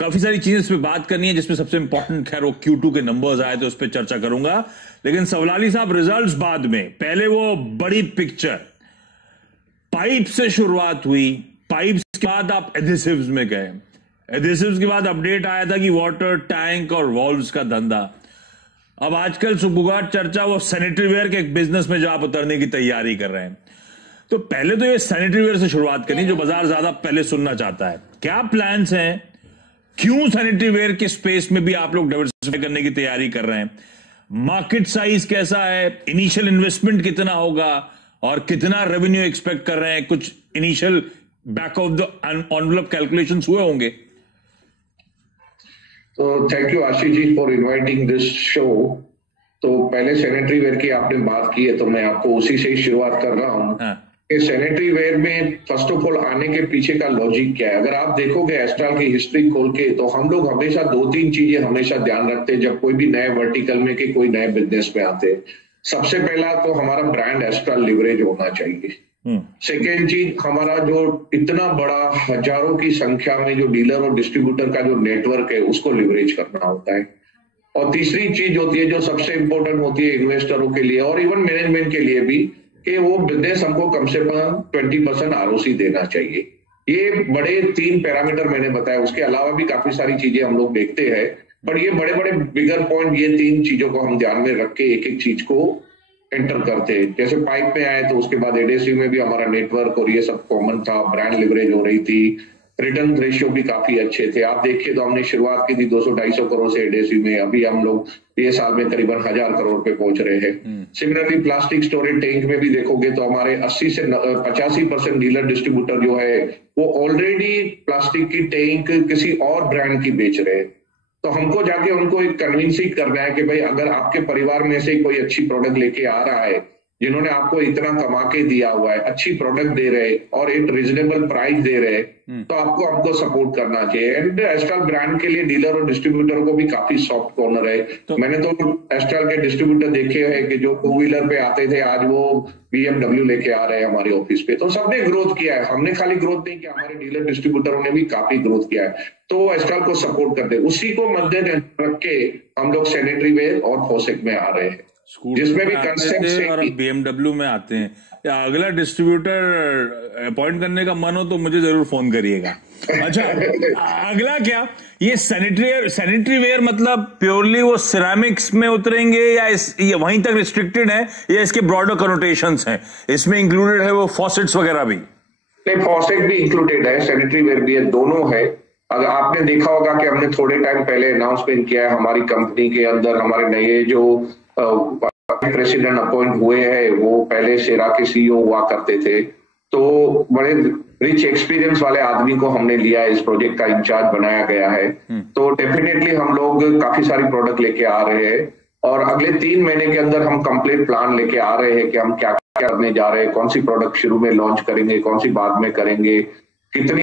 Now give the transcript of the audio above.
काफी सारी चीजें इस पे बात करनी है, जिसमें सबसे इंपॉर्टेंट खैर वो Q2 के नंबर्स आए तो उस पर चर्चा करूंगा। लेकिन सवलाली साहब, रिजल्ट्स बाद में, पहले वो बड़ी पिक्चर, पाइप से शुरुआत हुई, पाइप्स के बाद आप एडिसिव्स में गए, एडिसिव्स के बाद अपडेट आया था कि वाटर टैंक और वॉल्व्स का धंधा। अब आजकल सुबुगाट चर्चा वो सैनिटरी वेयर के एक बिजनेस में जो आप उतरने की तैयारी कर रहे हैं। तो पहले तो ये सैनिटरी वेयर से शुरुआत करनी जो बाजार ज्यादा पहले सुनना चाहता है। क्या प्लान्स हैं, क्यों सैनिटरी वेयर के स्पेस में भी आप लोग डाइवर्सिफाई करने की तैयारी कर रहे हैं? मार्केट साइज कैसा है, इनिशियल इन्वेस्टमेंट कितना होगा और कितना रेवेन्यू एक्सपेक्ट कर रहे हैं? कुछ initial back of the envelope calculations हुए होंगे। तो thank you Ashish ji for inviting this show. तो पहले सैनिटरी वेयर की आपने बात की है तो मैं आपको उसी से ही शुरुआत कर रहा हूँ। हाँ। सैनिटरी वेयर में फर्स्ट ऑफ ऑल आने के पीछे का लॉजिक क्या है? अगर आप देखोगे एस्ट्रल की हिस्ट्री खोल के तो हम लोग हमेशा 2-3 चीजें हमेशा ध्यान रखते हैं जब कोई भी नए वर्टिकल में कि कोई नए बिजनेस में आते हैं। सबसे पहला तो हमारा ब्रांड एस्ट्रल लिवरेज होना चाहिए। सेकेंड चीज, हमारा जो इतना बड़ा हजारों की संख्या में जो डीलर और डिस्ट्रीब्यूटर का जो नेटवर्क है उसको लिवरेज करना होता है। और तीसरी चीज होती है जो सबसे इंपॉर्टेंट होती है इन्वेस्टरों के लिए और इवन मैनेजमेंट के लिए भी, कि वो बिजनेस हमको कम से कम 20% ROC देना चाहिए। ये बड़े 3 पैरामीटर मैंने बताया, उसके अलावा भी काफी सारी चीजें हम लोग देखते हैं, पर ये बड़े बड़े बिगर पॉइंट, ये 3 चीजों को हम ध्यान में रख के एक एक चीज को एंटर करते हैं। जैसे पाइप में आए तो उसके बाद एडेसिव में भी हमारा नेटवर्क और ये सब कॉमन था, ब्रांड लिवरेज हो रही थी, रिटर्न रेशियो भी काफी अच्छे थे। आप देखिए तो हमने शुरुआत की थी 200-250 करोड़ से एडेसिव में, अभी हम लोग ये साल में करीबन 1000 करोड़ पे पहुंच रहे हैं। सिमिलरली प्लास्टिक स्टोरेज टैंक में भी देखोगे तो हमारे 80 से 85% डीलर डिस्ट्रीब्यूटर जो है वो ऑलरेडी प्लास्टिक की टैंक किसी और ब्रांड की बेच रहे हैं। तो हमको जाके उनको एक कन्विंसिंग करना है कि भाई अगर आपके परिवार में से कोई अच्छी प्रोडक्ट लेके आ रहा है, जिन्होंने आपको इतना कमा के दिया हुआ है, अच्छी प्रोडक्ट दे रहे और एक रीजनेबल प्राइस दे रहे, तो आपको हमको सपोर्ट करना चाहिए। एंड एस्ट्रल ब्रांड के लिए डीलर और डिस्ट्रीब्यूटर को भी काफी सॉफ्ट कॉर्नर है। तो मैंने तो एस्ट्रल के डिस्ट्रीब्यूटर देखे हैं कि जो 2 व्हीलर पे आते थे आज वो BMW लेके आ रहे हैं हमारे ऑफिस पे। तो सबने ग्रोथ किया है, हमने खाली ग्रोथ नहीं किया, हमारे डीलर डिस्ट्रीब्यूटरों ने भी काफी ग्रोथ किया है। तो एस्ट्रल को सपोर्ट करते, उसी को मद्देनजर रख के हम लोग सैनिटरी वेयर और फॉसेट में आ रहे हैं, जिसमें भी कंसेप्ट और BMW में आते हैं। या अगला डिस्ट्रीब्यूटर अपॉइंट करने का मन हो तो मुझे जरूर फोन करिएगा। अच्छा, अगला क्या, ये सैनिटरी वेयर मतलब प्योरली वो सिरेमिक्स में उतरेंगे या ये वहीं तक रिस्ट्रिक्टेड है या इसके ब्रॉडर कनोटेशंस हैं, इसमें इंक्लूडेड है वो फॉसेट्स वगैरह भी? नहीं, फॉसेट भी इंक्लूडेड है, सैनिटरी वेयर भी है, दोनों है। अगर आपने देखा होगा कि हमने थोड़े टाइम पहले अनाउंसमेंट किया है हमारी कंपनी के अंदर हमारे नए जो प्रेसिडेंट अपॉइंट हुए हैं, वो पहले शेरा के CEO हुआ करते थे। तो बड़े रिच एक्सपीरियंस वाले आदमी को हमने लिया है, इस प्रोजेक्ट का इंचार्ज बनाया गया है। तो डेफिनेटली हम लोग काफी सारी प्रोडक्ट लेके आ रहे हैं और अगले 3 महीने के अंदर हम कंप्लीट प्लान लेके आ रहे हैं कि हम क्या क्या करने जा रहे हैं, कौन सी प्रोडक्ट शुरू में लॉन्च करेंगे, कौन सी बाद में करेंगे, कितनी